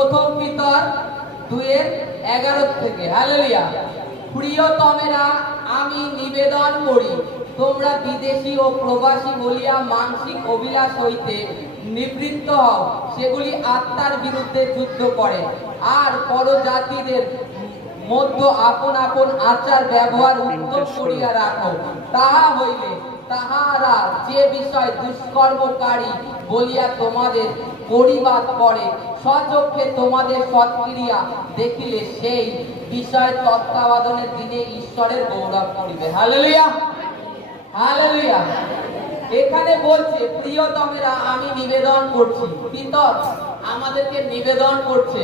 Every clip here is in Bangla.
প্রথম পিতর 2:11 থেকে। হালেলুয়া। প্রিয়তমেরা, আমি নিবেদন করি, তোমরা বিদেশী ও প্রবাসী বলিয়া মানসিক অভিলাষ হইতে নিবৃত্ত হও, সেগুলি আত্মার বিরুদ্ধে যুদ্ধ করে। আর পরজাতিদের মধ্য আপন আপন আচার ব্যবহার উত্তম করিয়া রাখো। তাহা হইলে তাহারা যে বিষয় দুষ্কর্মকারী বলিয়া তোমাদের পরিবাদ করে, স্বচক্ষে তোমাদের সৎক্রিয়া দেখিলে সেই বিষয় তত্ত্বাবধানের দিনে ঈশ্বরের গৌরব করিবে। Hallelujah, hallelujah. এখানে বলছে, প্রিয়তমেরা, আমি নিবেদন করছি। পিতর আমাদেরকে নিবেদন করছে,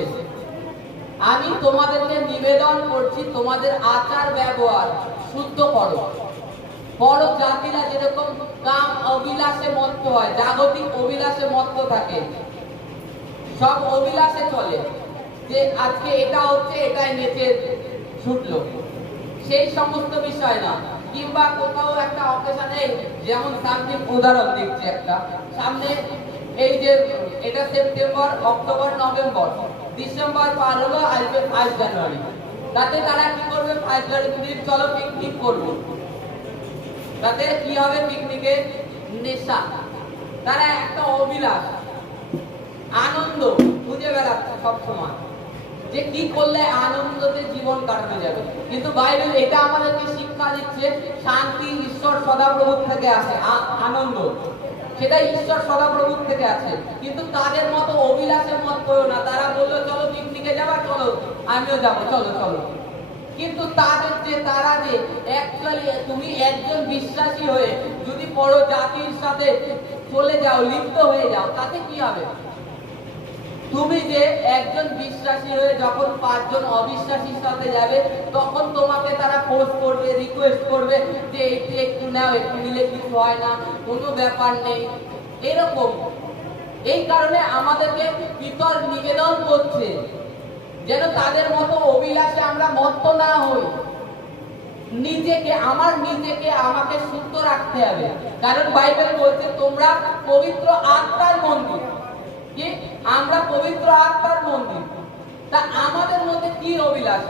আমি তোমাদেরকে নিবেদন করছি, তোমাদের আচার ব্যবহার শুদ্ধ করো। বড় জাতিরা যেরকম কাম অবিলাসে মত্ত হয়, জাগতিক অভিলাষে মত্ত থাকে, সব অভিলাষে চলে, যে আজকে এটা হচ্ছে, এটাই নেচে ছুটলো, সেই সমস্ত বিষয় না। কিংবা কোথাও একটা অকেশনে, যেমন সামনে উদাহরণ দিচ্ছি একটা, সামনে এই যে এটা সেপ্টেম্বর, অক্টোবর, নভেম্বর, ডিসেম্বর পার হলো, আসবে 5 জানুয়ারি। তাতে তারা কি করবে? 5 জানুয়ারি চলো পিকনিক করবো। তাতে কি হবে? পিকনিকে নেশা, তারা একটা অভিলাষ, আনন্দ খুঁজে বেড়াচ্ছে সবসময়, যে কি করলে আনন্দতে জীবন কাটানো যাবে। কিন্তু বাইবেল এটা আমাদেরকে শিক্ষা দিচ্ছে, শান্তি ঈশ্বর সদাপ্রভুর থেকে আসে, আনন্দ সেটা ঈশ্বর সদাপ্রভুর থেকে আছে। কিন্তু তাদের মতো অভিলাষের মত করো না। তারা বললো চলো পিকনিকে যাবা, চলো আমিও যাবো, চলো চলো। কিন্তু তাদের যে, তারা যে অ্যাকচুয়ালি, তুমি একজন বিশ্বাসী হয়ে যদি বড় জাতির সাথে চলে যাও, লিপ্ত হয়ে যাও, তাতে কি হবে? তুমি যে একজন বিশ্বাসী হয়ে যখন 5 জন অবিশ্বাসীর সাথে যাবে, তখন তোমাকে তারা ফোর্স করবে, রিকোয়েস্ট করবে যে এইটি একটু নাও, একটু নিলে কিছু হয় না, কোনো ব্যাপার নেই, এরকম। এই কারণে আমাদেরকে পিতর নিবেদন করছে যেন তাদের মতো অভিলাষে আমরা মত্ত না হই। নিজেকে, আমাকে শুদ্ধ রাখতে হবে। কারণ বাইবেল বলছে তোমরা পবিত্র আত্মার মন্দির। কি? আমরা পবিত্র আত্মার মন্দির। তা আমাদের মধ্যে কি অভিলাষ?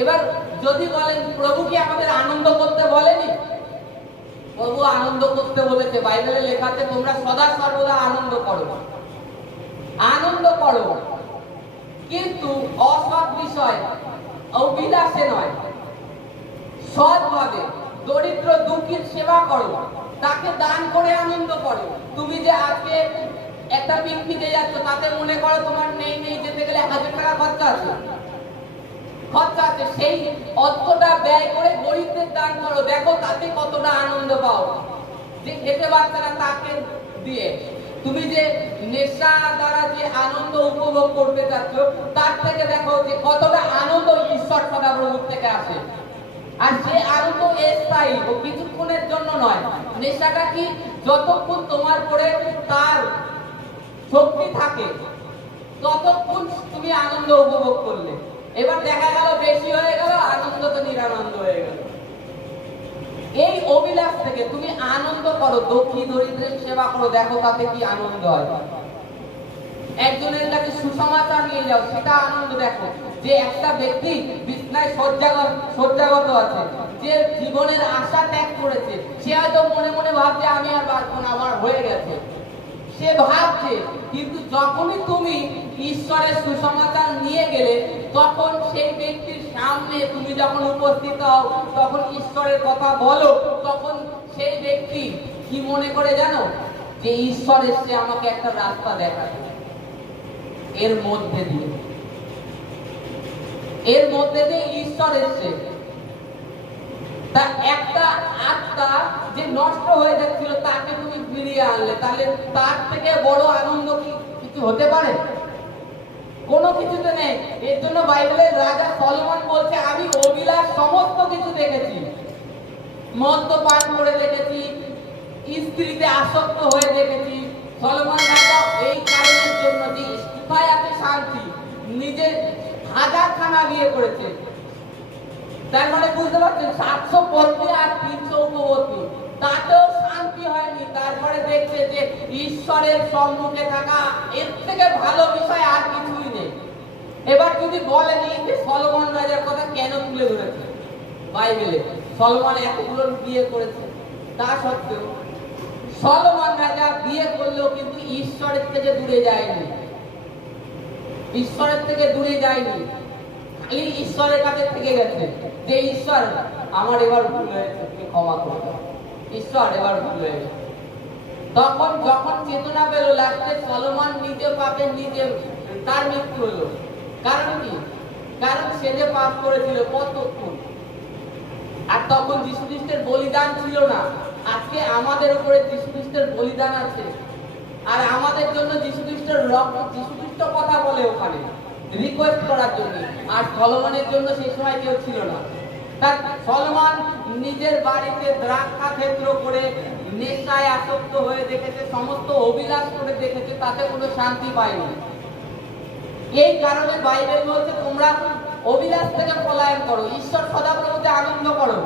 এবার যদি বলেন, প্রভু কি আমাদের আনন্দ করতে বলেনি? প্রভু আনন্দ করতে বলেছে। বাইবেলে লেখা আছে তোমরা সদা সর্বদা আনন্দ করো, আনন্দ করো, কিন্তু অসৎ বিষয়, অভিলাষে নয়, সৎভাবে দরিদ্র দুঃখীর সেবা করো, তাকে দান করে আনন্দ করো। তুমি যে আজকে একটা পিকনিকে যাচ্ছ, তাতে মনে করো তোমার নেই যেতে গেলে 1000 টাকা খরচা আছে, সেই অর্থটা ব্যয় করে গরিবদের দান করো, দেখো তাতে কতটা আনন্দ পাও। যে খেতে পারছে না তাকে দিয়ে, তুমি যে নেশা দ্বারা যে আনন্দ উপভোগ করতে চাচ্ছ, তার থেকে দেখো যে কতটা আনন্দ ঈশ্বর সদাপ্রভুর থেকে আসে। আর যে আনন্দ স্থায়ী, ও কিছুক্ষণের জন্য নয়। নেশাটা কি? যতক্ষণ তোমার পরে তার শক্তি থাকে, ততক্ষণ তুমি আনন্দ উপভোগ করলে। এবার দেখা গেল বেশি হয়ে গেল, আনন্দ তো নিরানন্দ হয়ে গেল। এই অভিলাষ থেকে তুমি আনন্দ করো, দুঃখী দরিদ্রের সেবা করো, দেখো তাতে কি আনন্দ হয়। একজনের কাছে সুসমাচার নিয়ে যাও, সেটা আনন্দ দেখো। যে একটা ব্যক্তি বিছনায় শয্যাগত আছে, যে জীবনের আশা ত্যাগ করেছে, সে হয়তো মনে মনে ভাবছে আমি আর বাঁচবো না, আমার হয়ে গেছে, সে ভাবছে। কিন্তু যখনই তুমি ঈশ্বরের সুসমাচার নিয়ে গেলে, তখন সেই ব্যক্তির সামনে তুমি যখন উপস্থিত হও, তখন ঈশ্বরের কথা বলো, তখন সেই ব্যক্তি কি মনে করে জানো? যে ঈশ্বর এসে আমাকে একটা রাস্তা দেখায়, এর মধ্যে দিয়ে ঈশ্বর এসছে। তা একটা আত্মা যে নষ্ট হয়ে যাচ্ছিল, তাকে তুমি ফিরিয়ে আনলে, তাহলে তার থেকে বড় আনন্দ কি কিছু হতে পারে? কোনো কিছুতে নেই। এর জন্য বাইবেলের রাজা সলোমন বলছে, আমি অবিলাস সমস্ত কিছু দেখেছি, মদ্যপান করে দেখেছি, স্ত্রীতে আসক্ত হয়ে দেখেছি। সলোমন রাজা এই কারণের জন্য যে কোথায় আছে শান্তি, নিজের 1000খানা বিয়ে করেছে। তার মানে বুঝতে পারছেন, 700 পত্নী আর 300 উপপত্নী, তাতেও শান্তি হয়নি। তারপরে দেখছে যে ঈশ্বরের সম্মুখে থাকা এর থেকে ভালো বিষয় আর কিছুই নেই। এবার যদি বলেনি যে সলোমন রাজার কথা কেন তুলে ধরেছে বাইবেলে, সলোমন এতগুলো বিয়ে করেছে, তা সত্ত্বেও সলোমন রাজা বিয়ে করলেও কিন্তু ঈশ্বরের থেকে দূরে যায়নি, ঈশ্বরের থেকে দূরে যায়নি, খালি ঈশ্বরের কাছে থেকে গেছে যে ঈশ্বর আমার এবার ভুল হয়েছে, তুমি ক্ষমা করে দাও, ঈশ্বর এবার ভুল হয়ে গেছে। তখন যখন চেতনা পেল, লাস্টে সলোমন নিজে পাপে নিজে তার মৃত্যু হলো। কারণ কি? কারণ সে যে পাপ করেছিল কতক্ষণ, আর তখন যীশু খ্রিস্টের বলিদান ছিল না। আজকে আমাদের উপরে যীশু খ্রিস্টের বলিদান আছে, আর আমাদের জন্য যীশু খ্রিস্টের রক্ত, যীশু খ্রিস্ট কথা বলে ওখানে রিকোয়েস্ট করার জন্য। আর সলোমনের জন্য সেই সময় কেউ ছিল না। তার সলোমন নিজের বাড়িতে দ্রাক্ষা ক্ষেত্র করে নেশায় আসক্ত হয়ে দেখেছে, সমস্ত অভিলাষ করে দেখেছে, তাতে কোনো শান্তি পায়নি। এই কারণে বাইবেল বলছে তোমরা অভিলাষ থেকে পলায়ন করো, ঈশ্বর সদাপ্রভুতে আনন্দ করো,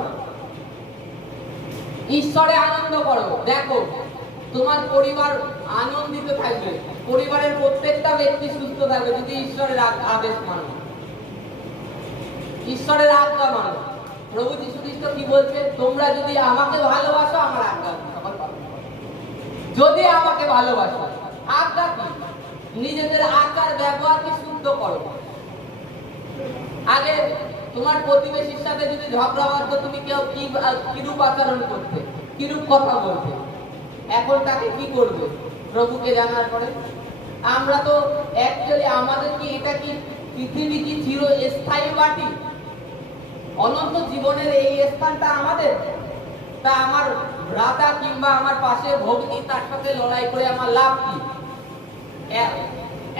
ঈশ্বরে আনন্দ করো। দেখো তোমার পরিবার আনন্দিত থাকবে, পরিবারের প্রত্যেকটা ব্যক্তি সুস্থ থাকবে যদি ঈশ্বরের আদেশ মানো, ঈশ্বরের আজ্ঞা মানো। প্রভু যীশু খ্রিস্ট কি বলছে? তোমরা যদি আমাকে ভালোবাসো আমার আজ্ঞা যদি আমাকে ভালোবাসো, আজ্ঞা কি? নিজেদের আচার ব্যবহারকে শুদ্ধ করো। আগে তোমার প্রতিবেশীর সাথে যদি ঝগড়া বাঁধতো, তুমি কেউ কিরূপ আচরণ করতে, কিরূপ কথা বলতে, এখন তাকে কি করবে? প্রভুকে জানার পরে আমরা তো অ্যাকচুয়ালি আমাদের কি এটা কি পৃথিবী কি চিরস্থায়ী বাটি? অনন্ত জীবনের এই স্থানটা আমাদের? তা আমার ভ্রাতা কিংবা আমার পাশে ভগ্নী, তার সাথে লড়াই করে আমার লাভ কি?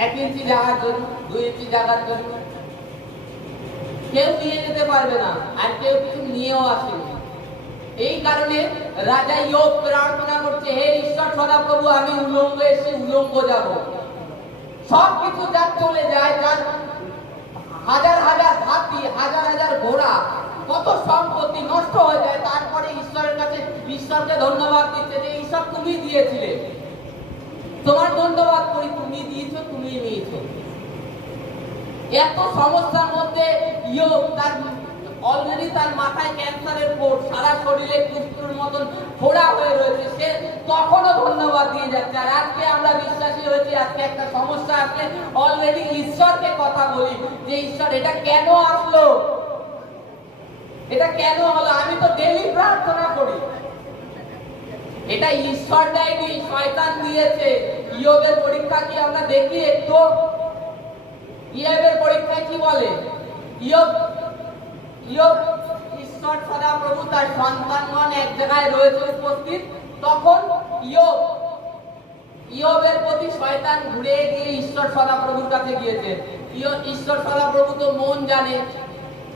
1 ইঞ্চি জায়গার জন্য, 2 ইঞ্চি জায়গার জন্য কেউ নিয়ে যেতে পারবে না, আর কেউ কিছু নিয়েও আসেনি। এই কারণে রাজা ইয়োব প্রার্থনা করছে, হে ঈশ্বর সদাপ্রভু, আমি উলঙ্গ এসে উলঙ্গ যাব। সবকিছু যার চলে যায়, যার হাজার হাজার হাতি, হাজার হাজার ঘোড়া, কত সম্পত্তি নষ্ট হয়ে যায়, তারপরে ঈশ্বরের কাছে ঈশ্বরকে ধন্যবাদ দিচ্ছে যে ঈশ্বর তুমি দিয়েছিলে, তোমার ধন্যবাদ করি, তুমি দিয়েছো, তুমি নিয়েছো। এত সমস্যার মধ্যে ইয়োব তার অলরেডি তার মাথায় ক্যান্সারের কোট, সারা শরীরে কুষ্ঠের মতন ফোড়া হয়ে রয়েছে, সে তখনও ধন্যবাদ দিয়ে যাচ্ছে। আর আজকে আমরা বিশ্বাসী হয়েছি, আজকে একটা সমস্যা আসলে অলরেডি ঈশ্বরকে কথা বলি যে ঈশ্বর এটা কেন আসলো, এটা কেন হলো? আমি তো ডেইলি প্রার্থনা করি। এটা ঈশ্বর দেয়নি, শয়তান দিয়েছে। ইয়োবের পরীক্ষা কি আমরা দেখি একটু? ইয়োবের পরীক্ষায় কি বলে? ইয়োব ঈশ্বর সদাপ্রভু তার সন্তানগণ এক জায়গায় রয়েছে উপস্থিত, তখন ইয়োবের প্রতি শয়তান ঘুরে গিয়ে ঈশ্বর সদাপ্রভুর কাছে গিয়েছে। ঈশ্বর সদাপ্রভু তো মন জানে,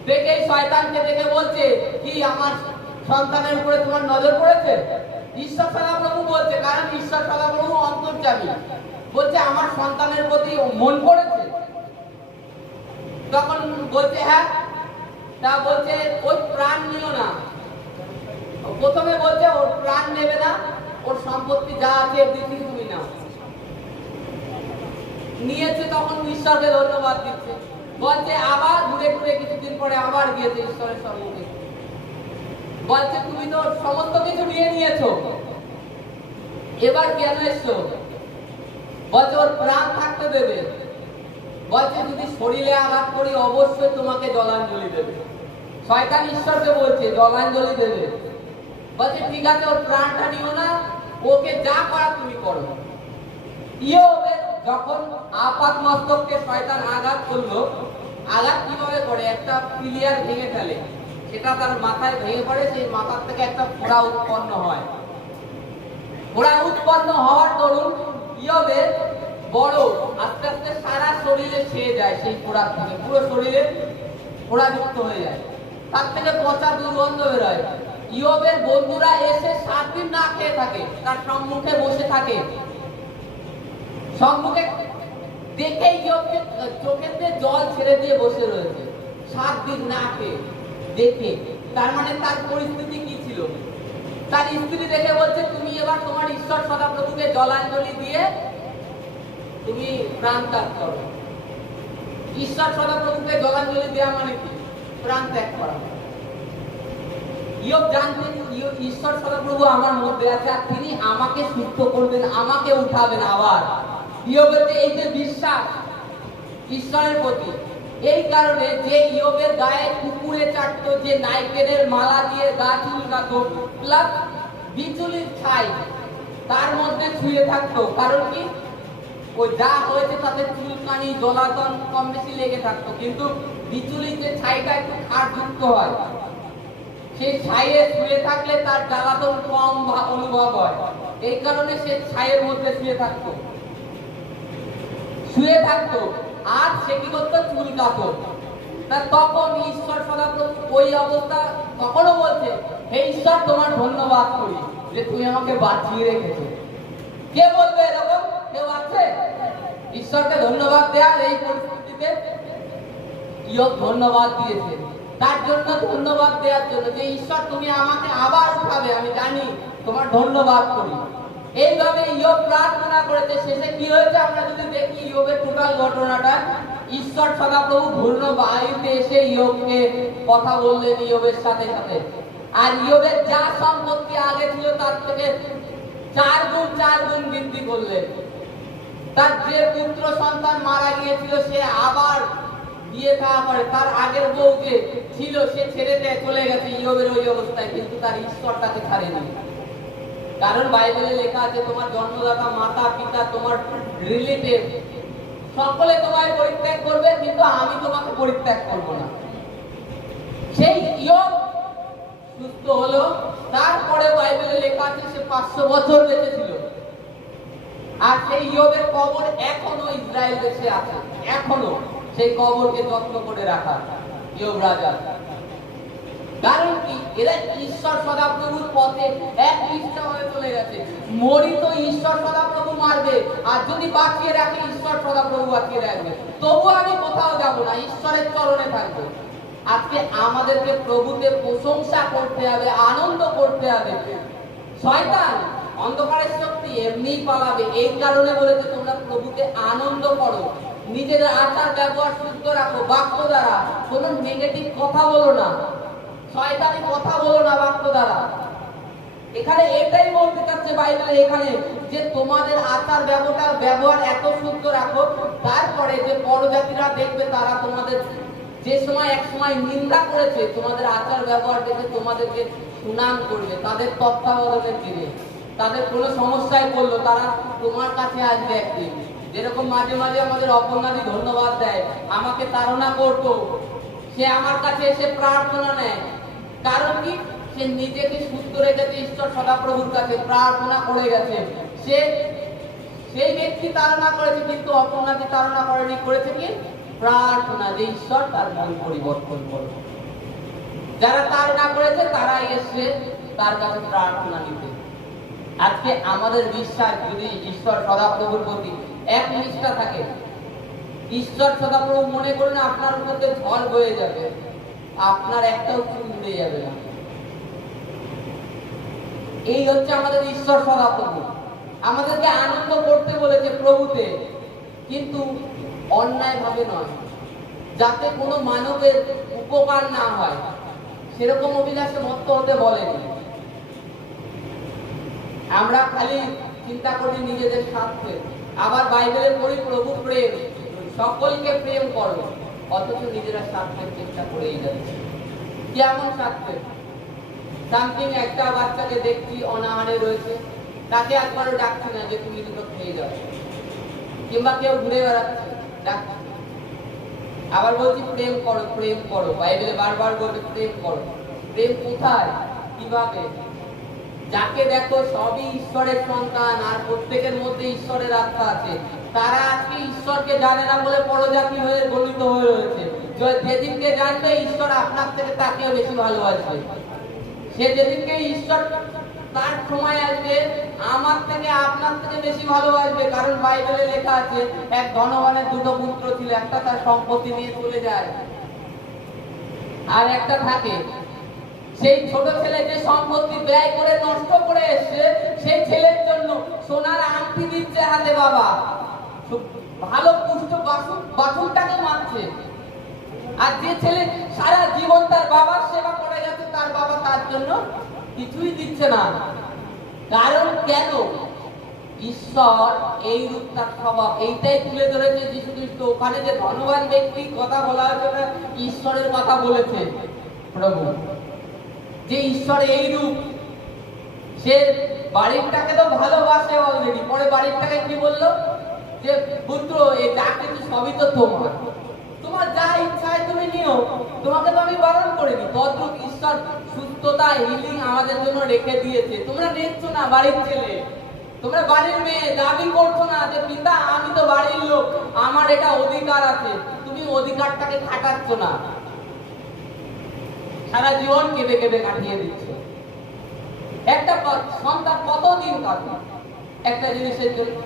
দেখে শয়তানকে দেখে বলছে, কি আমার সন্তানের উপরে তোমার নজর পড়েছে? ঈশ্বর সদাপ্রভু বলছে, কারণ ঈশ্বর সদাপ্রভু অন্তর্যামী, বলছে আমার সন্তানের প্রতি মন পড়েছে। তখন বলছে হ্যাঁ। তা বলছে ওই প্রাণ নিও না। প্রথমে বলছে ওর প্রাণ নেবে না, ওর সম্পত্তি যা আছে দিদি তুমি নাও। নিয়েছে, তখন ঈশ্বরকে ধন্যবাদ দিচ্ছে। বলছে আবার ঘুরে ঘুরে কিছুদিন পরে আবার গিয়েছে ঈশ্বরের সম্মুখে, বলছে তুমি তো সমস্ত কিছু নিয়ে নিয়েছো, এবার কেন এসছো? বলছে ওর প্রাণ থাকতে দেবে। বলছে যদি শরীরে আঘাত করি অবশ্যই তোমাকে জলাঞ্জলি দেবে। শয়তান ঈশ্বরকে বলছে জলাঞ্জলি দেবে। বলছে ঠিক আছে, ওর প্রাণটা নিও না, ওকে যা করার তুমি করো। ইয়োবের যখন আপাত মস্তককে শয়তান আঘাত করলো, আঘাত কিভাবে করে? একটা পিলিয়ার ভেঙে ফেলে, সেটা তার মাথায় ভেঙে পড়ে, সেই মাথার থেকে একটা ফোড়া উৎপন্ন হয়। ফোড়া উৎপন্ন হওয়ার দরুন ইয়োবের বড় আস্তে আস্তে সারা শরীরে ছেয়ে যায়, সেই ফোড়ার থেকে পুরো শরীরে ফোড়াযুক্ত হয়ে যায়, তার থেকে পচা দুর্গন্ধ বেরোয়। ইয়োবের বন্ধুরা এসে 7 দিন না খেয়ে থাকে, তার সম্মুখে বসে থাকে, সম্মুখে দেখেই ইয়োবকে চোখের দিয়ে জল ছেড়ে দিয়ে বসে রয়েছে 7 দিন না খেয়ে দেখে। তার মানে তার পরিস্থিতি কি ছিল? তার স্ত্রী দেখে বলছে তুমি এবার তোমার ঈশ্বর সদাপ্রভুকে জলাঞ্জলি দিয়ে তুমি প্রাণ ত্যাগ করো। ঈশ্বর সদাপ্রভুকে জলাঞ্জলি দেওয়া মানে কি? প্রাণ ত্যাগ করা। ইয়োব জানতেন ঈশ্বর সদাপ্রভু আমার মধ্যে আছে আর তিনি আমাকে সুস্থ করবেন, আমাকে উঠাবেন আবার। ইয়োবের এই যে বিশ্বাস ঈশ্বরের প্রতি, এই কারণে যে ইয়োবের গায়ে কুকুরে চাটতো, যে নাইকেলের মালা দিয়ে গা চুলকাতো, প্লাস বিচুলির ছাই তার মধ্যে শুয়ে থাকতো, কারণ কি ওই যা হয়েছে তাতে চুলকানি জ্বলাতন কম বেশি লেগে থাকতো, কিন্তু বিচুলির যে ছাইটা একটু ক্ষারযুক্ত হয়, সেই ছাইয়ে শুয়ে থাকলে তার জ্বালাতন কম অনুভব হয়। এই কারণে সে ছাইয়ের মধ্যে শুয়ে থাকতো আর সে কি করতো? চুলকাতো। তখন ঈশ্বর সদাপ্রভু ওই অবস্থা তখনও বলছে, হে ঈশ্বর তোমার ধন্যবাদ করি যে তুমি আমাকে বাঁচিয়ে রেখেছো। কে বলবে এরকম? কেউ আছে? ঈশ্বরকে ধন্যবাদ দেওয়ার এই পরিস্থিতিতে ইয়োব ধন্যবাদ দিয়েছে। তার জন্য ধন্যবাদ দেওয়ার জন্য যে ঈশ্বর তুমি আমাকে আবার উঠাবে, আমি জানি, তোমার ধন্যবাদ করি। এইভাবে ইয়োব প্রার্থনা করেছে। শেষে কি হয়েছে আমরা যদি দেখি ইয়োবের টোটাল ঘটনাটা, ঈশ্বর সদাপ্রভু ঘূর্ণ বায়ুতে এসে ইয়োবকে কথা বললেন ইয়োবের সাথে সাথে। আর ইয়োবের যা সম্পত্তি আগে ছিল তার থেকে 4 গুণ বৃদ্ধি করলেন। তার যে পুত্র সন্তান মারা গিয়েছিল সে আবার বিয়ে থাকা করে, তার আগের বউ যে ছিল সে ছেড়ে দিয়ে চলে গেছে ইয়োবের ওই অবস্থায়, কিন্তু তার ঈশ্বর তাকে ছাড়েনি। কারণ বাইবেলে লেখা আছে তোমার জন্মদাতা, মাতা পিতা, তোমার রিলেটিভ সকলে তোমায় পরিত্যাগ করবে, কিন্তু আমি তোমাকে পরিত্যাগ করব না। সেই ইয়োব সুস্থ হলো। তারপরে বাইবেলে লেখা আছে সে 500 বছর বেঁচে ছিল। আর সেই ইয়োবের কবর এখনো ইসরায়েল দেশে আছে, এখনো সেই কবরকে যত্ন করে রাখা ইয়োব রাজা। কারণ কি? এরা ঈশ্বর সদাপ্রভুর পথে একনিষ্ঠ হয়ে চলে গেছে। মরি তো ঈশ্বর সদাপ্রভু মারবে, আর যদি বাঁচিয়ে রাখে ঈশ্বর সদাপ্রভু বাঁচিয়ে রাখবে। তবু আমি কোথাও যাব না, ঈশ্বরের চরণে থাকবো। আজকে আমাদেরকে প্রভুতে প্রশংসা করতে হবে, আনন্দ করতে হবে। শয়তান অন্ধকারের শক্তি এমনি পালাবে। এই কারণে বলেছে তোমরা প্রভুতে আনন্দ করো, নিজের আচার ব্যবহার শুদ্ধ রাখো, বাক্য দ্বারা কোনো নেগেটিভ কথা বলো না, শয়তানি কথা বলো না বাক্য দ্বারা। এখানে এটাই বলতে চাচ্ছে বাইবেলে এখানে যে তোমাদের আচার ব্যবহার এত শুদ্ধ রাখো, তারপরে যে পরজাতিরা দেখবে তারা তোমাদের যে সময় এক সময় নিন্দা করেছে, তোমাদের আচার ব্যবহার দেখে তোমাদেরকে সুনাম করবে। তাদের তত্ত্বাবধানের দিনে তাদের কোনো সমস্যায় পড়লো, তারা তোমার কাছে আসবে একদিন। যেরকম মাঝে মাঝে আমাদের অপর্ণাদি ধন্যবাদ দেয়, আমাকে তাড়না করতো, সে আমার কাছে এসে প্রার্থনা নেয়। কারণ কি? সে নিজেকে সুস্থ রেখেছে, ঈশ্বর সদাপ্রভুর কাছে প্রার্থনা করে গেছে। সে সেই ব্যক্তি তাড়না করেছে, কিন্তু অপর্ণাদি তাড়না করেনি, করেছে কি? প্রার্থনা, যে ঈশ্বর তার মন পরিবর্তন করবে। যারা তাড়না করেছে তারাই এসে তার কাছে প্রার্থনা নিতে। আজকে আমাদের বিশ্বাস যদি ঈশ্বর সদাপ্রভুর প্রতি এক নিষ্ঠা থাকে, ঈশ্বর সদাপ্রভু মনে করেন আপনার মধ্যে ঝড় বয়ে যাবে, আপনার একটাও চুল উড়ে যাবে না। এই হচ্ছে আমাদের ঈশ্বর সদাপ্রভু। আমাদেরকে আনন্দ করতে বলেছে প্রভুতে, কিন্তু অন্যায় ভাবে নয়, যাতে কোনো মানবের উপকার না হয় সেরকম অভিলাষে মত্ত হতে বলেনি। আমরা খালি চিন্তা করি নিজেদের স্বার্থে। আবার বাইবেলে পড়ি প্রভু প্রেম, সকলকে প্রেম করো, অথচ নিজেরা স্বার্থের চেষ্টা করেই যাচ্ছে। কেমন স্বার্থে? সামথিং একটা বাচ্চাকে দেখছি অনাহারে রয়েছে, তাকে একবারও ডাকছি না যে তুমি দুটো খেয়ে যাও, কিংবা কেউ ঘুরে বেড়াচ্ছে ডাকছি। আবার বলছি প্রেম করো, প্রেম করো। বাইবেলে বারবার বলছে প্রেম করো। প্রেম কোথায়, কিভাবে? যাকে দেখো সবই ঈশ্বরের সন্তান, আর প্রত্যেকের মধ্যে ঈশ্বরের আত্মা আছে। তারা আজকে ঈশ্বরকে জানে না বলে পরজাতি হয়ে গলিত হয়ে রয়েছে। যেদিনকে জানবে ঈশ্বর আপনার থেকে তাকেও বেশি ভালোবাসবে, সে যেদিনকে ঈশ্বর তার সময় আসবে আমার থেকে আপনার থেকে বেশি ভালোবাসবে। কারণ বাইবেলে লেখা আছে এক ধনবানের 2 পুত্র ছিল, একটা তার সম্পত্তি নিয়ে চলে যায় আর একটা থাকে। সেই ছোট ছেলে যে সম্পত্তি ব্যয় করে নষ্ট করে এসছে, সেই ছেলের জন্য সোনার আংটি দিচ্ছে হাতে বাবা, ভালো পুষ্ট বাছুরটাকে মারছে। আর যে ছেলে সারা জীবন তার বাবার সেবা করে গেছে, তার বাবা তার জন্য কিছুই দিচ্ছে না। কারণ কেন? ঈশ্বর এই রূপ তার স্বভাব, এইটাই তুলে ধরেছে যীশু খ্রিস্ট। ওখানে যে ধনবান ব্যক্তির কথা বলা হয়েছে না, ঈশ্বরের কথা বলেছে প্রভু, যে ঈশ্বর এই রূপ। সে বাড়িরটাকে তো ভালোবাসে অলরেডি, পরে বাড়িরটাকে কি বললো? যে পুত্র, এই যা কিছু সবই তো তোমার, তোমার যা ইচ্ছায় তুমি নিও, তোমাকে তো আমি বারণ করিনি। তদ্রূপ ঈশ্বর সুস্থতা, হিলিং আমাদের জন্য রেখে দিয়েছে। তোমরা নিচ্ছ না, বাড়ির ছেলে, তোমরা বাড়ির মেয়ে, দাবি করছো না যে পিতা আমি তো বাড়ির লোক, আমার এটা অধিকার আছে। তুমি অধিকারটাকে খাটাচ্ছ না, সারা জীবন কেঁদে কেঁদে কাটিয়ে দিচ্ছ। একটা সন্তান কতদিন কাটবে একটা জিনিসের জন্য?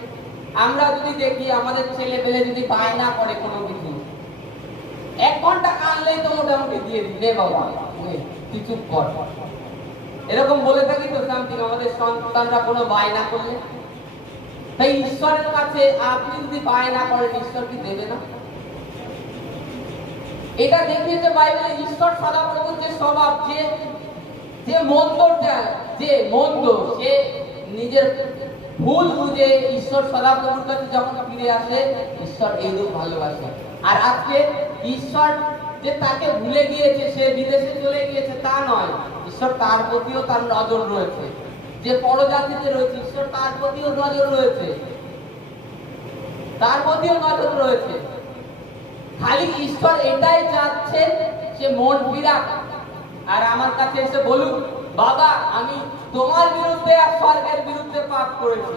আমরা যদি দেখি আমাদের ছেলে পেলে যদি বায়না করে কোনো কিছু, 1 ঘন্টা কানলেই তো মোটামুটি দিয়ে দিই, রে বাবা তুই চুপ কর, এরকম বলে থাকি তো সামথিং আমাদের সন্তানরা কোনো বায়না করলে। তাই ঈশ্বরের কাছে আপনি যদি বায়না করেন, ঈশ্বর কি দেবে না? এটা দেখিয়েছে বাইবেলে ঈশ্বর সদাপ্রভুর যে স্বভাব, যে মন্দ, সে নিজের ভুল বুঝে ঈশ্বর সদাপ্রভুর কাছে যখন ফিরে আসে, ঈশ্বর এইরূপ ভালোবাসে। আর আজকে ঈশ্বর যে তাকে ভুলে গিয়েছে, সে বিদেশে চলে গিয়েছে তা নয়, ঈশ্বর তার প্রতিও তার নজর রয়েছে। যে পরজাতিতে রয়েছে, ঈশ্বর তার প্রতিও নজর রয়েছে, তার প্রতিও নজর রয়েছে। খালি ঈশ্বর এটাই চাচ্ছেন, সে মন ফিরাক আর আমার কাছে এসে বলুক, বাবা আমি তোমার বিরুদ্ধে আর স্বর্গের বিরুদ্ধে পাপ করেছি।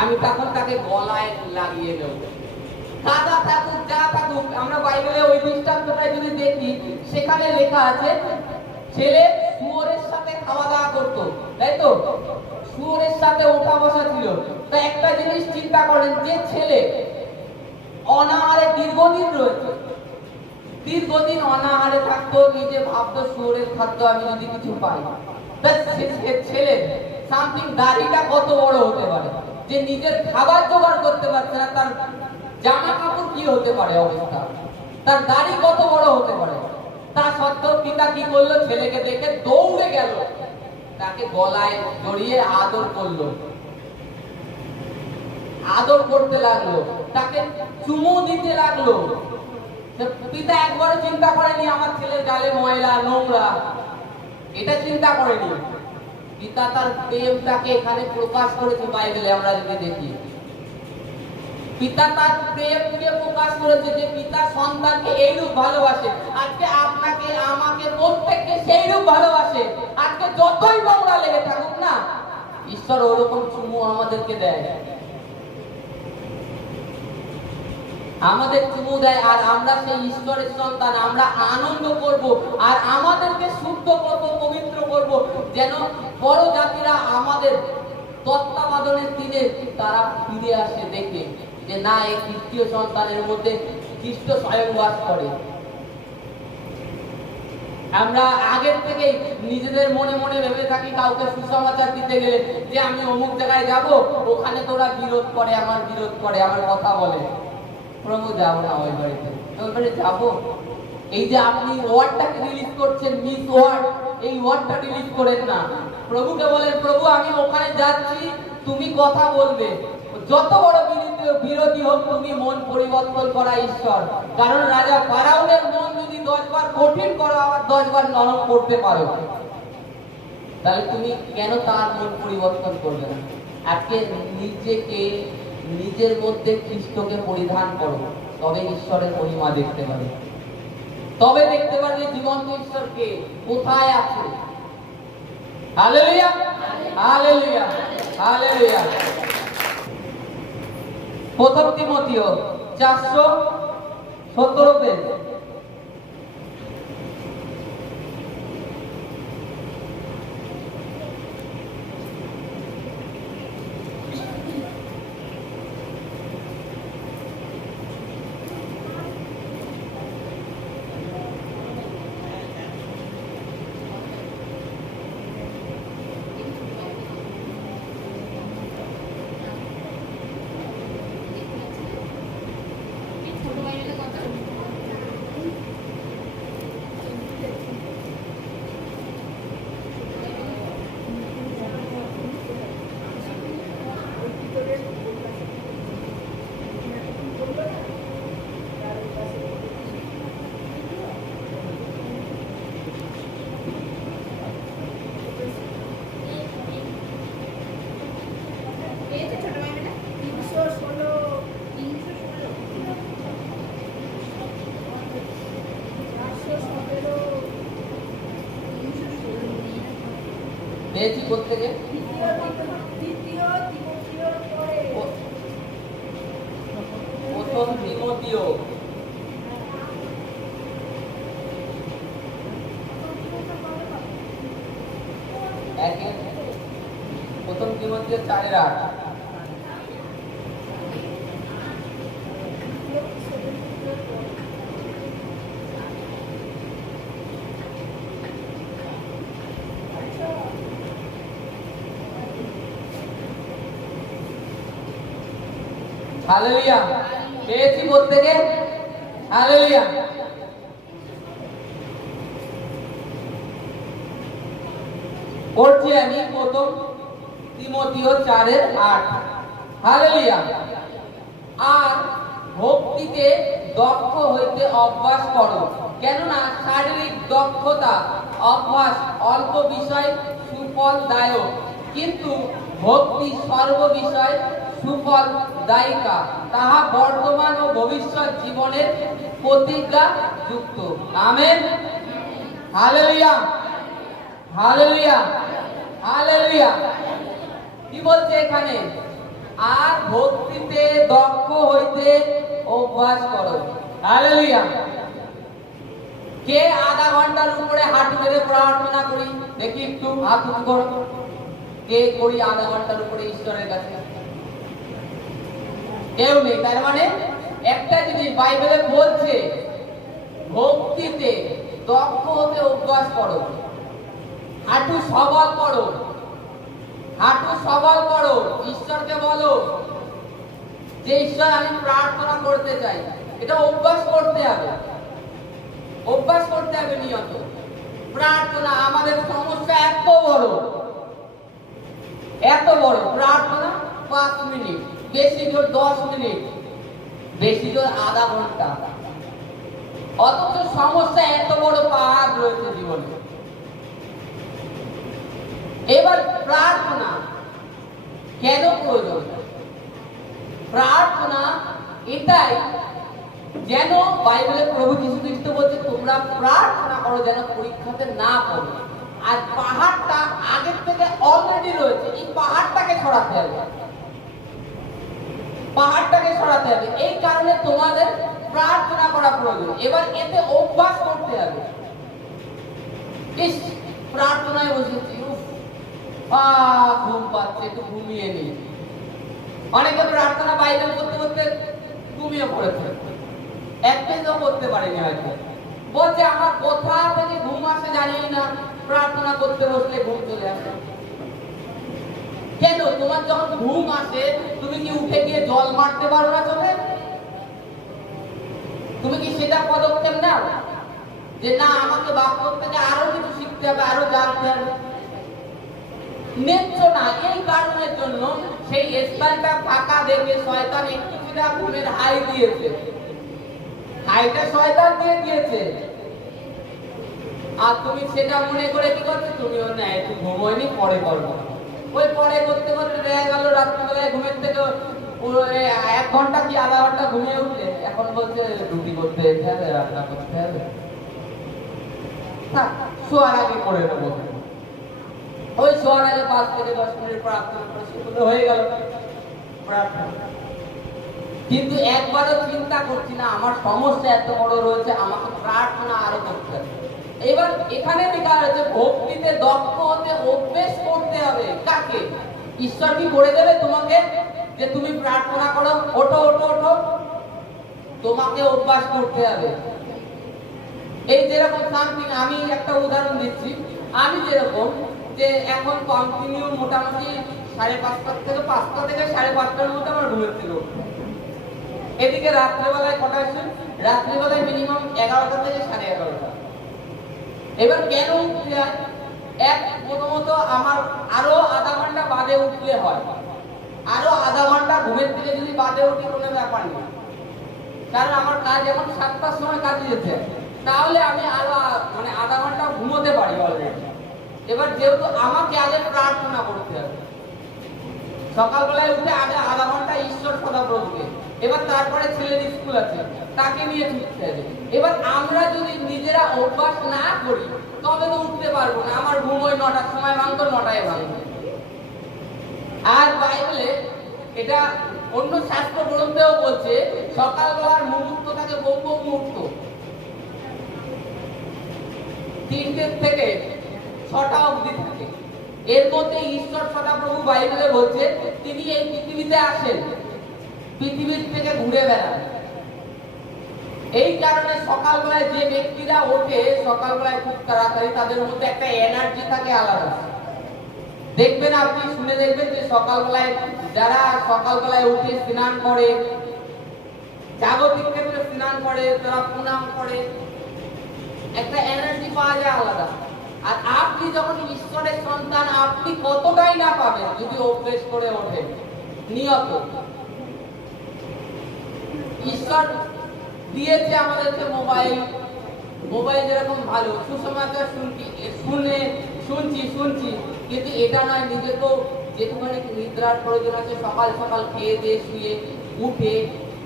আমি তখন তাকে গলায় লাগিয়ে দেব, কাদা থাকুক যা থাকুক। আমরা বাইবেলে ওই দৃষ্টান্তটা যদি দেখি, সেখানে লেখা আছে ছেলে শুয়োরের সাথে খাওয়া দাওয়া করতো, তাই তো? শুয়োরের সাথে ওঠা বসা ছিল। তো একটা জিনিস চিন্তা করেন, যে ছেলে অনাহারে দীর্ঘদিন রয়েছে, দীর্ঘদিন অনাহারে থাকতো, নিজে ভাবতো শুয়োরের খাদ্য আমি যদি কিছু পাই, ছেলে সামথিং দাড়িটা কত বড় হতে পারে, যে নিজের খাবার জোগাড় করতে পারছে না, তার জামা কাপড় কি হতে পারে অবস্থা, তার দাড়ি কত বড় হতে পারে। তা সত্ত্বেও পিতা কি করলো? ছেলেকে দেখে দৌড়ে গেল, তাকে গলায় জড়িয়ে আদর করলো, আদর করতে লাগলো, তাকে চুমু দিতে লাগলো। পিতা একবারও চিন্তা করেনি আমার ছেলের গালে ময়লা নোংরা, এটা চিন্তা করেনি। পিতা তার প্রেমটাকে এখানে প্রকাশ করেছে বাইবেলে আমরা যদি দেখি। পিতা তার প্রেমকে প্রকাশ করেছে, যে পিতা সন্তানকে এইরূপ ভালোবাসে। আজকে আপনাকে আমাকে প্রত্যেককে সেইরূপ ভালোবাসে। আজকে যতই নোংরা লেগে থাকুক না, ঈশ্বর ওরকম চুমু আমাদেরকে দেয়, আমাদের চুমু দেয়। আর আমরা সেই ঈশ্বরের সন্তান, আমরা আনন্দ করব আর আমাদেরকে শুদ্ধ করব, পবিত্র করব, যেন বড় জাতিরা আমাদের তত্ত্বাবধানের দিনে তারা ফিরে আসে, দেখে যে না, এই খ্রিস্টীয় সন্তানের মধ্যে খ্রিস্ট স্বয়ং বাস করে। আমরা আগের থেকে নিজেদের মনে মনে ভেবে থাকি কাউকে সুসমাচার দিতে গেলে, যে আমি অমুক জায়গায় যাব, ওখানে তোরা বিরোধ করে, আমার বিরোধ করে, আমার কথা বলে, প্রভু যাবো না ওই বাড়িতে, ওই বাড়ি যাবো। এই যে আপনি ওয়ার্ডটাকে রিলিজ করছেন, মিস ওয়ার্ড, এই ওয়ার্ডটা রিলিজ করেন না। প্রভুকে বলেন, প্রভু আমি ওখানে যাচ্ছি, তুমি কথা বলবে, যত বড় বিরোধী হোক, তুমি মন পরিবর্তন করা ঈশ্বর। কারণ রাজা ফারাউনের মন যদি 10 বার কঠিন করো, আবার 10 বার নরম করতে পারো, তাহলে তুমি কেন তার মন পরিবর্তন করবে না? আজকে নিজেকে, নিজের মধ্যে খ্রিস্টকে পরিধান করো, তবে ঈশ্বরের মহিমা দেখতে পাবে, তবে দেখতে পারবে জীবন্ত ঈশ্বরকে কোথায় আছে। Hallelujah, hallelujah, hallelujah. প্রথম তিমথিও 4:17 পেজ। পেয়েছি প্রত্যেকে। প্রথম তিমথিও প্রথম তিমথিও 4:8। হালেলুয়া, পেয়েছি প্রত্যেকে। হালেলুয়া। পড়ছি আমি প্রথম তিমথিও 4:8। হালেলুয়া। আর ভক্তিতে দক্ষ হইতে অভ্যাস করো, কেননা শারীরিক দক্ষতা অভ্যাস অল্প বিষয় সুফলদায়ক, কিন্তু ভক্তি সর্ব বিষয় সুফল দায়িকা, তাহা বর্তমান ও ভবিষ্যৎ জীবনের প্রতিজ্ঞা যুক্ত। আমেন। Hallelujah, hallelujah, hallelujah. কি বলছে এখানে? আর ভক্তিতে দক্ষ হইতে অভ্যাস করো। হালেলুয়া। কে আধা ঘন্টার উপরে হাঁটু মেরে প্রার্থনা করি? দেখি একটু হাত উঁচু করো। কে করি আধা ঘন্টার উপরে ঈশ্বরের কাছে? কেউ নেই। তার মানে একটা জিনিস বাইবেলে বলছে, ভক্তিতে দক্ষ হতে অভ্যাস করো, হাঁটু সবল করো, হাঁটু সবল করো। ঈশ্বরকে বলো যে ঈশ্বর আমি প্রার্থনা করতে চাই। এটা অভ্যাস করতে হবে, অভ্যাস করতে হবে নিয়ত প্রার্থনা। আমাদের সমস্যা এত বড়, এত বড়। প্রার্থনা 5 মিনিট, বেশি জোর 10 মিনিট, বেশি জোর আধা ঘন্টা। অথচ সমস্যা এত বড় পাহাড় রয়েছে জীবনে। এবার প্রার্থনা কেন প্রয়োজন? প্রার্থনা এটাই যেন বাইবেলে প্রভু যীশু খ্রিস্ট বলছে তোমরা প্রার্থনা করো যেন পরীক্ষাতে না পড়ো। আর পাহাড়টা আগের থেকে অলরেডি রয়েছে, এই পাহাড়টাকে সরাতে হবে, পাহাড়টাকে সরাতে হবে। এই কারণে তোমাদের প্রার্থনা করা প্রয়োজন। এবার এতে অভ্যাস করতে হবে। প্রার্থনায় বসেছি, ঘুম পাচ্ছে, একটু ঘুমিয়ে নি। অনেকে প্রার্থনা বাইবেল করতে করতে ঘুমিয়ে পড়েছে, এক পেজও করতে পারেনি হয়তো। বলছে আমার কোথা থেকে ঘুম আসে জানি না, প্রার্থনা করতে বসলে ঘুম চলে আসে। কেন? তোমার যখন ঘুম আসে তুমি কি উঠে গিয়ে জল মারতে পারো না চোখে? তুমি কি সেটা পদক্ষেপ নাও যে না আমাকে বাক্য থেকে আরো কিছু শিখতে হবে, আরো জানতে হবে? নেচ্ছ না। এই কারণের জন্য সেই স্থানটা ফাঁকা দেখে শয়তান একটু সেটা ঘুমের হাই দিয়েছে, হাইটা শয়তান দিয়ে দিয়েছে। আর তুমি সেটা মনে করে কি করছো? তুমি না একটু ঘুমোয়নি, পরে করবো। ওই পরে করতে করতে দেখা গেল রাত্রিবেলায় ঘুমের থেকে 1 ঘন্টা কি আধা ঘন্টা ঘুমিয়ে উঠলে এখন বলছে রুটি করতে যেতে হবে, রান্না করতে হবে, শোয়ার আগে করে নেবো। ওই শোয়ার আগে 5 থেকে 10 মিনিট প্রার্থনা করে সেগুলো হয়ে গেল প্রার্থনা। কিন্তু একবারও চিন্তা করছি না আমার সমস্যা এত বড় রয়েছে, আমাকে প্রার্থনা আরো করতে হবে। এবার এখানে লেখা রয়েছে ভক্তিতে দক্ষ হতে অভ্যাস করতে হবে। কাকে? ঈশ্বর কি করে দেবে তোমাকে যে তুমি প্রার্থনা করো? ওঠো ওঠো ওঠো, তোমাকে অভ্যাস করতে হবে। এই যেরকম সামথিং, আমি একটা উদাহরণ দিচ্ছি। আমি যেরকম যে এখন কন্টিনিউ মোটামুটি 5:30 থেকে 5টা থেকে 5:30টার মধ্যে আমার ঘুমের থেকে উঠবো। এদিকে রাত্রেবেলায় কটায় শুন? রাত্রিবেলায় মিনিমাম 11টা থেকে 11:30। এবার কেন উঠতে হয়? প্রথমত আমার আরো আধা ঘন্টা বাদে উঠলে হয়, আরো আধা ঘন্টা ঘুমের থেকে যদি বাদে উঠি কোনো ব্যাপার নেই, কারণ আমার কাজ এখন 7টার সময় কাজে যেতে, তাহলে আমি আরো মানে আধা ঘন্টা ঘুমোতে পারি অলরেডি। এবার যেহেতু আমাকে আগে প্রার্থনা করতে হবে, সকালবেলায় উঠে আগে আধা ঘন্টা ঈশ্বর সদা বলবে। এবার তারপরে ছেলের স্কুল আছে, তাকে নিয়ে ছুটতে হবে। এবার আমরা যদি নিজেরা অভ্যাস না করি তবে তো উঠতে পারবো না, আমার ঘুম ওই 9টার সময় ভাঙতো, 9টায় ভাঙবে। আর বাইবেলে এটা অন্য শাস্ত্র গ্রন্থেও বলছে সকালবেলার মুহূর্ত থাকে ব্রহ্ম মুহূর্ত, 3টে থেকে 6টা অবধি থাকে। এর মধ্যে ঈশ্বর সদাপ্রভু বাইবেলে বলছে তিনি এই পৃথিবীতে আসেন, পৃথিবীর থেকে ঘুরে বেড়ান। এই কারণে সকালবেলায় যে ব্যক্তিরা ওঠে সকালবেলায় খুব তাড়াতাড়ি, তাদের মধ্যে একটা এনার্জি থাকে আলাদা। দেখবেন, আপনি শুনে দেখবেন যে সকালবেলায় যারা সকালবেলায় উঠে স্নান করে, জাগতিক ক্ষেত্রে স্নান করে, তারা প্রণাম করে, একটা এনার্জি পাওয়া যায় আলাদা। আর আপনি যখন ঈশ্বরের সন্তান, আপনি কতটাই না পাবেন যদি অভ্যেস করে ওঠেন নিয়ত। ঈশ্বর দিয়েছে আমাদেরকে মোবাইল, মোবাইল যেরকম ভালো, সুসমাচার শুনছি, কিন্তু এটা নয় নিজেকেও যেটুখানি নিদ্রার প্রয়োজন আছে, সকাল সকাল খেয়ে দিয়ে শুয়ে উঠে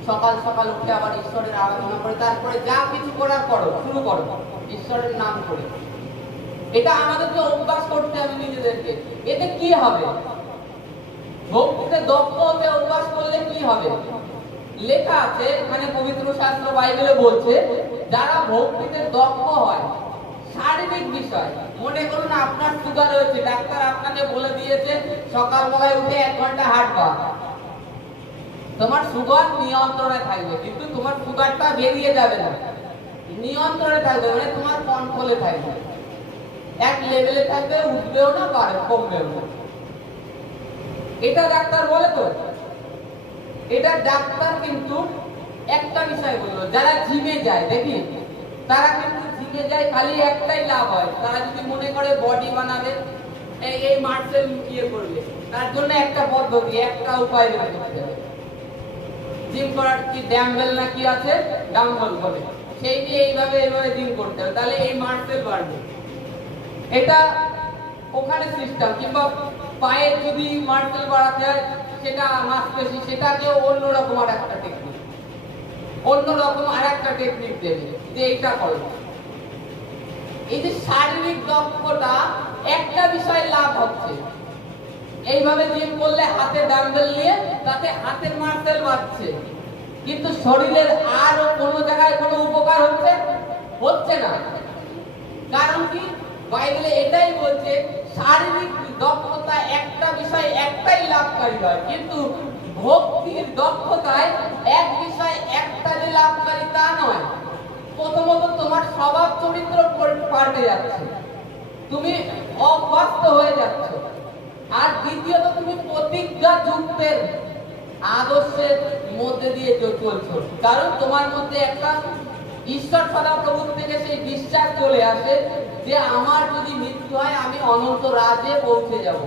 সকাল সকাল উঠে আবার ঈশ্বরের আরাধনা করে, তারপরে যা কিছু করার শুরু করো ঈশ্বরের নাম করে। এটা আমাদেরকে অভ্যাস করতে হবে নিজেদেরকে। এতে কি হবে? ভক্তিতে দক্ষ হতে অভ্যাস করলে কি হবে? লেখা আছে এখানে, পবিত্র শাস্ত্র বাইবেলে বলছে যারা ভক্তিতে দক্ষ হয়, শারীরিক বিষয়, মনে করুন আপনার সুগার হয়েছে, ডাক্তার আপনাকে বলে দিয়েছে সকালবেলায় উঠে 1 ঘন্টা হাঁটবা, তোমার সুগার নিয়ন্ত্রণে থাকবে, কিন্তু তোমার সুগারটা বেরিয়ে যাবে না, নিয়ন্ত্রণে থাকবে, মানে তোমার কন্ট্রোলে থাকবে, এক লেভেলে থাকবে, উঠবেও না কমবেও না। এটা ডাক্তার বলে তো, এটা ডাক্তার কিন্তু একটা বিষয় বললো, যারা জিমে যায় দেখি, তারা কিন্তু জিমে যায় খালি একটাই লাভ হয়, তারা যদি মনে করে বডি বানাবে, এই মাসেল করবে, তার জন্য একটা পদ্ধতি, একটা উপায় বের করতে হবে। জিম করার কি ড্যাম্বেল না কি আছে, ডাম্বল বলে, সেই দিয়ে এইভাবে জিম করতে হবে, তাহলে এই মাসেল বাড়বে। এটা ওখানে সিস্টেম। কিংবা পায়ের যদি মাসেল বাড়াতে হয়, সেটা মাসপেশি, সেটাকে অন্যরকম আর একটা টেকনিক, দেবে যে এইটা করো। এই যে শারীরিক দক্ষতা, একটা বিষয় লাভ হচ্ছে, এইভাবে জিম করলে হাতে ডাম্বেল নিয়ে তাতে হাতের মাসেল বাড়ছে, কিন্তু শরীরের আর কোনো জায়গায় কোনো উপকার হচ্ছে না। কারণ কি? বাইবেলে এটাই বলছে শারীরিক দক্ষতা একটা বিষয় একটাই লাভকারী হয়, কিন্তু ভক্তির দক্ষতায় এক বিষয় একটা যে লাভকারী তা নয়। প্রথমত তোমার স্বভাব চরিত্র পাল্টে যাচ্ছে, তুমি অভ্যস্ত হয়ে যাচ্ছ, আর দ্বিতীয়ত তুমি প্রতিজ্ঞা যুক্তের আদর্শের মধ্যে দিয়ে চলছো, কারণ তোমার মধ্যে একটা ঈশ্বর সদাপ্রভুর থেকে সেই বিশ্বাস চলে আসে যে আমার যদি মৃত্যু হয় আমি অনন্ত রাজ্যে পৌঁছে যাব।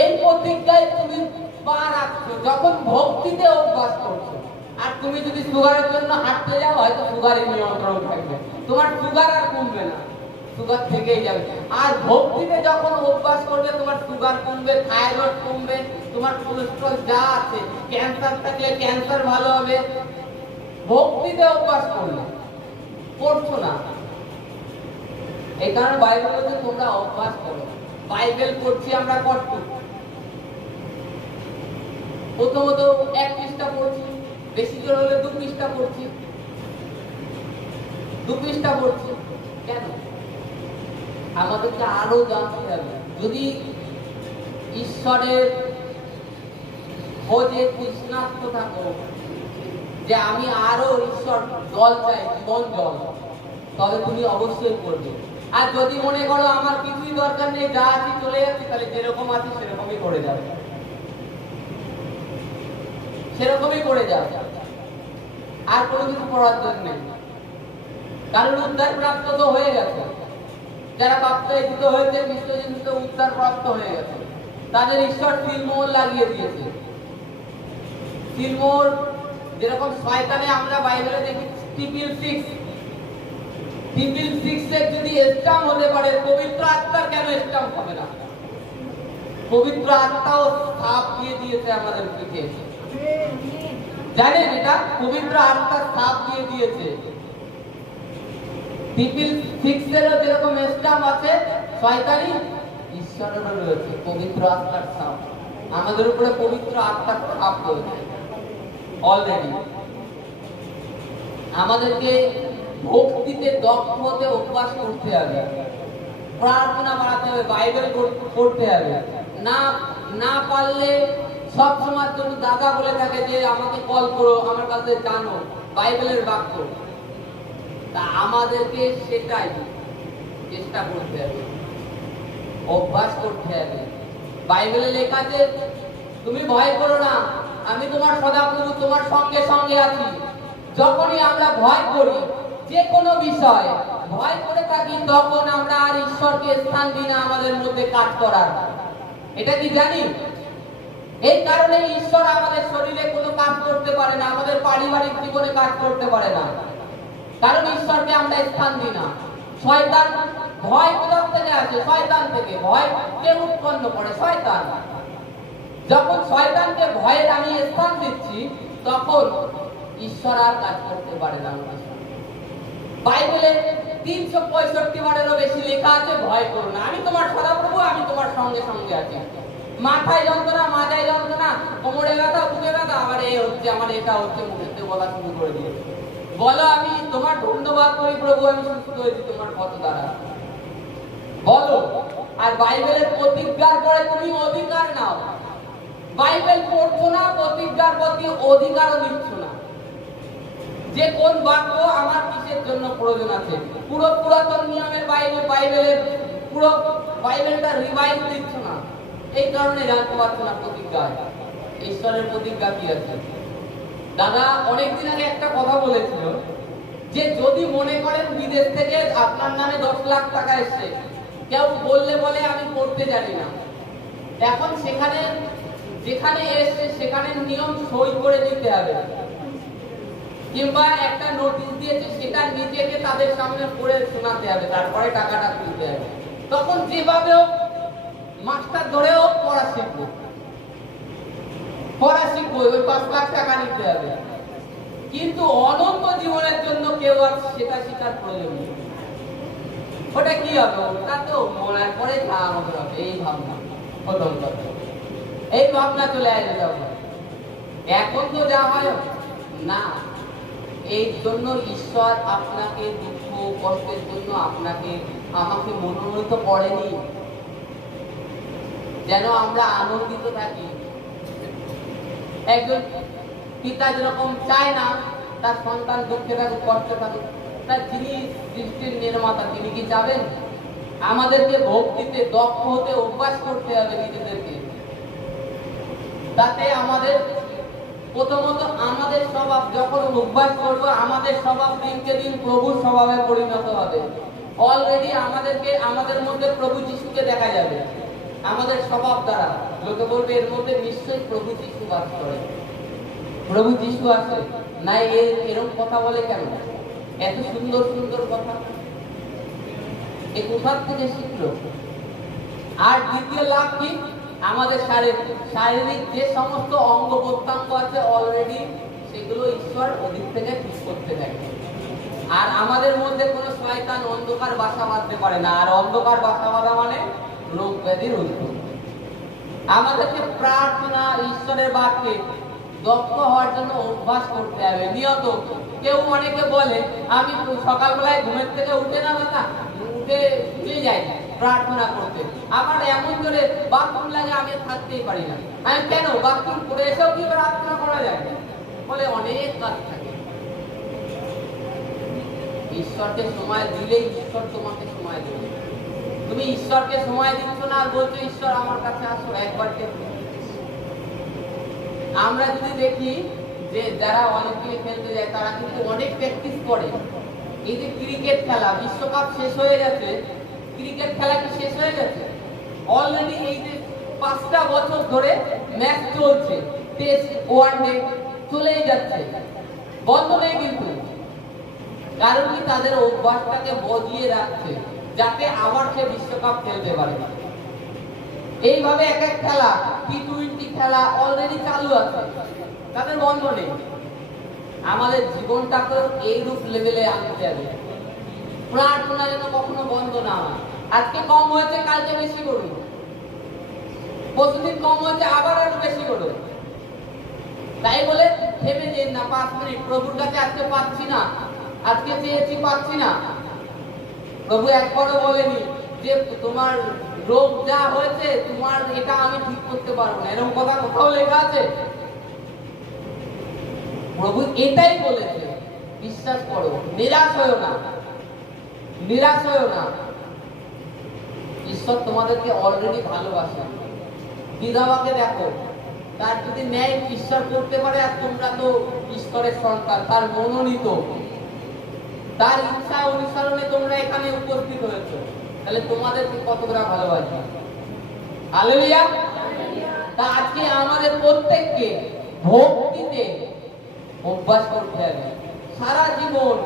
এই প্রতিজ্ঞায় তুমি পা রাখছো যখন ভক্তিতে অভ্যাস করছো। আর তুমি যদি সুগারের জন্য হাঁটতে যাও, হয়তো সুগারের নিয়ন্ত্রণ থাকবে, তোমার সুগার আর কমবে না, সুগার থেকেই যাবে। আর ভক্তিতে যখন অভ্যাস করবে, তোমার সুগার কমবে, থাইরয়েড কমবে, তোমার কোলেস্ট্রল যা আছে, ক্যান্সার থাকলে ক্যান্সার ভালো হবে। ভক্তিতে অভ্যাস করছো না, এই কারণে বাইবেল বলছে তোমরা অভ্যাস করো। বাইবেল পড়ছি আমরা কতটুকু? প্রথমত 1 পৃষ্ঠা পড়ছি, বেশি জোর হলে 2 পৃষ্ঠা পড়ছি, 2 পৃষ্ঠা পড়ছি। কেন? আমাদেরকে আরো জানতে হবে। যদি ঈশ্বরের খোঁজে তৃষ্ণার্ত থাকো যে আমি আরো ঈশ্বর জল চাই, জীবন জল, তবে তুমি অবশ্যই পড়বে। আর যদি মনে করো আমার কিছুই দরকার নেই, যা আছে চলে যাচ্ছে, তাহলে যেরকম আছে সেরকমই করে যাবে, সেরকমই করে যাবে, আর কোনো কিছু পড়ার জন্য নেই। কারণ উদ্ধার প্রাপ্ত তো হয়ে গেছে, যারা বাপ্তায়িত হয়েছে বিশ্বজিৎ উদ্ধার প্রাপ্ত হয়ে গেছে, তাদের ঈশ্বর সিলমোহর লাগিয়ে দিয়েছে। সিলমোহর যেরকম শয়তানে আমরা বাইবেলে দেখি 666 এর যদি স্টাম্প হতে পারে, পবিত্র আত্মার কেন স্টাম্প হবে না? পবিত্র আত্মাও ছাপ দিয়ে দিয়েছে আমাদের পিঠে, জানেন? এটা পবিত্র আত্মার ছাপ দিয়ে দিয়েছে। ট্রিপল সিক্সেরও যেরকম স্টাম্প আছে, শয়তানি ঈশ্বরেরও রয়েছে পবিত্র আত্মার ছাপ। আমাদের উপরে পবিত্র আত্মার ছাপ রয়েছে অলরেডি। আমাদেরকে ভক্তিতে দক্ষ হতে অভ্যাস করতে হবে, প্রার্থনা বাড়াতে হবে, বাইবেল পড়তে হবে। না না পারলে সব সময় জন্য দাদা বলে থাকে যে আমাকে কল করো, আমার কাছে জানো বাইবেলের বাক্য। তা আমাদেরকে সেটাই চেষ্টা করতে হবে, অভ্যাস করতে হবে। বাইবেলে লেখা আছে তুমি ভয় করো না, আমি তোমার সদাপ্রভু তোমার সঙ্গে সঙ্গে আছি। যখনই আমরা ভয় করি, যে কোনো বিষয় ভয় করে থাকি, তখন আমরা আর ঈশ্বরকে স্থান দিই না আমাদের মধ্যে কাজ করার। এটা কি জানি? এই কারণে ঈশ্বর আমাদের শরীরে কোনো কাজ করতে পারে না, আমাদের পারিবারিক জীবনে কাজ করতে পারে না, কারণ ঈশ্বরকে আমরা স্থান দিই না। শয়তান ভয় কোথা থেকে আসে? শয়তান থেকে। ভয় কে উৎপন্ন করে? শয়তান। যখন শয়তানকে ভয়ের আমি স্থান দিচ্ছি, তখন ঈশ্বর আর কাজ করতে পারে না। বাইবেলে 365 বারেরও বেশি লেখা আছে ভয় করো না, আমি তোমার সদাপ্রভু, আমি তোমার সঙ্গে সঙ্গে আছি। মাথায় যন্ত্রণা, মাথায় যন্ত্রণা, কোমরে ব্যথা, বুকে ব্যথা, আবার এ হচ্ছে, আমার এটা হচ্ছে, মুখেতে বলা শুরু করে দিয়েছে। বলো আমি তোমার ধন্যবাদ করি প্রভু, আমি সুস্থ হয়েছি তোমার পথ দ্বারা। বলো। আর বাইবেলের প্রতিজ্ঞার পরে তুমি অধিকার নাও। বাইবেল পড়ছো না, প্রতিজ্ঞার প্রতি অধিকারও দিচ্ছ না। যে কোন বাক্য আমার কিসের জন্য প্রয়োজন আছে, পুরো পুরাতন নিয়মের বাইবেলের পুরো বাইবেলটা রিভাইজ দিচ্ছ না। এই কারণে জানতে পারছো না প্রতিজ্ঞা, ঈশ্বরের প্রতিজ্ঞা কি আছে। দাদা অনেকদিন আগে একটা কথা বলেছিল যে যদি মনে করেন বিদেশ থেকে আপনার নামে 10 লাখ টাকা এসছে, কেউ বললে বলে আমি পড়তে জানি না, এখন সেখানে যেখানে এসছে সেখানে নিয়ম সই করে দিতে হবে, কিংবা একটা নোটিশ দিয়েছে সেটা নিজেকে তাদের সামনে পড়ে শোনাতে হবে, তারপরে টাকাটা তুলতে হবে। তখন যেভাবে মাস্টার ধরেও পড়া শিখবো, ওই 5 লাখ টাকা নিতে হবে। কিন্তু অনন্ত জীবনের জন্য কেউ আর সেটা শিখার প্রয়োজন নেই। ওটা কি হবে? ওটা তো মরার পরে যা আমাদের হবে, এই ভাবনা প্রথম কথা, এই ভাবনা চলে আসবে তখন। এখন তো যা হয় না, এই জন্য ঈশ্বর আপনাকে দুঃখ কষ্টের জন্য আপনাকে আমাকে মনোনীত করেনি যেন আমরা আনন্দিত থাকি। একজন পিতা যেরকম চায় না তার সন্তান দুঃখে থাকুক, কষ্টে থাকুক, তার যিনি সৃষ্টির নির্মাতা তিনি কি চাবেন? আমাদেরকে ভক্তিতে দক্ষ হতে অভ্যাস করতে হবে নিজেদেরকে। তাতে আমাদের প্রথমত আমাদের স্বভাব যখন অভ্যাস করব, আমাদের স্বভাব দিনকে দিন প্রভুর স্বভাবে পরিণত হবে। অলরেডি আমাদেরকে আমাদের মধ্যে প্রভু যিশুকে দেখা যাবে আমাদের স্বভাব দ্বারা। লোকে বলবে এর মধ্যে নিশ্চয়ই প্রভু যিশু বাস করে। প্রভু যিশু আছে না, এরকম কথা বলে কেন? এত সুন্দর সুন্দর কথা এ কোথার থেকে শিখলো? আর দ্বিতীয় লাভ কি? আমাদের শারীরিক যে সমস্ত অঙ্গ প্রত্যঙ্গ আছে অলরেডি সেগুলো ঈশ্বর ওদিক থেকে ঠিক করতে থাকে। আর আমাদের মধ্যে কোনো শয়তান অন্ধকার বাসা বাঁধতে পারে না। আর অন্ধকার বাসা বাঁধা মানে রোগ ব্যাধির উদ্ভব। আমাদেরকে প্রার্থনা, ঈশ্বরের বাক্যে দক্ষ হওয়ার জন্য অভ্যাস করতে হবে নিয়ত। কেউ অনেকে বলে আমি সকালবেলায় ঘুমের থেকে উঠে না দাদা, উঠে যাই প্রার্থনা করতে, আমার এমন করে বাথরুম লাগে আমি থাকতেই পারি না। আমি কেন? বাথরুম করে এসেও কি প্রার্থনা করা যায়? বলে অনেক কাজ থাকে। ঈশ্বরকে সময় দিলেই ঈশ্বর তোমাকে সময় দেবে। তুমি ঈশ্বরকে সময় দিচ্ছ না আর বলছো ঈশ্বর আমার কাছে আসো একবার। আমরা যদি দেখি যে যারা অলিম্পিকে খেলতে যায় তারা কিন্তু অনেক প্র্যাকটিস করে। এই যে ক্রিকেট খেলা, বিশ্বকাপ শেষ হয়ে গেছে, ক্রিকেট খেলা কি শেষ হয়ে গেছে? অলরেডি এই যে 5টা বছর ধরে ম্যাচ চলছে, টেস্ট ওয়ানডে চলেই যাচ্ছে, বন্ধ নেই কিন্তু। কারণ কি? তাদের অভ্যাসটাকে বজিয়ে রাখছে যাতে আবার সে বিশ্বকাপ খেলতে পারে। এইভাবে এক এক খেলা, টি20 খেলা অলরেডি চালু আছে, তাদের বন্ধ নেই। আমাদের জীবনটাকে এইরূপ লেভেলে আনতে হবে প্রার্থনা যেন কখনো বন্ধ না হয়। আজকে কম হয়েছে, কালকে বেশি করুন। প্রতিদিন কম হয়েছে, আবার একটু বেশি করুন। তাই বলে থেমে যেন না। 5 মিনিট প্রভুর কাছে আজকে পাচ্ছি না, আজকে চেয়েছি পাচ্ছি না। প্রভু একবারও বলেনি যে তোমার রোগ যা হয়েছে তোমার এটা আমি ঠিক করতে পারবো না, এরকম কথা কোথাও লেখা আছে? প্রভু এটাই বলেছে, বিশ্বাস করো, নিরাশ হয়ো না, নিরাশ হয়ো না। ঈশ্বর তোমাদেরকে অলরেডি ভালোবাসে। বিধবাকে দেখো, তার যদি ন্যায় ঈশ্বর করতে পারে, আর তোমরা তো ঈশ্বরের সন্তান, তার মনোনীত, তার ইচ্ছা অনুসরণে তোমরা এখানে উপস্থিত হয়েছো, তাহলে তোমাদেরকে কতটা ভালোবাসে। হালেলুয়া। তা আজকে আমাদের প্রত্যেককে ভক্তিতে অভ্যাস করতে হবে। সারা জীবন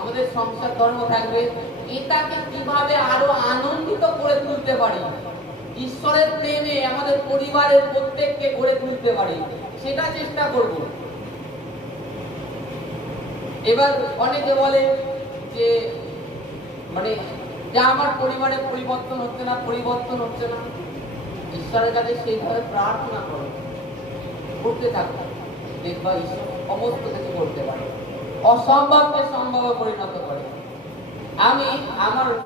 আমাদের সংসার ধর্ম থাকবে, এটাকে কিভাবে আরো আনন্দিত করে তুলতে পারি, ঈশ্বরের প্রেমে আমাদের পরিবারের প্রত্যেককে গড়ে তুলতে পারি, সেটা চেষ্টা করব। এবার অনেকে বলে যে মানে যা আমার পরিবারে পরিবর্তন হচ্ছে না, পরিবর্তন হচ্ছে না। ঈশ্বরের কাছে সেইভাবে প্রার্থনা করো, করতে থাকো, দেখবা ঈশ্বর সমস্ত কিছু করতে পারে, অসম্ভবকে সম্ভবে পরিণত করে। আমি আমার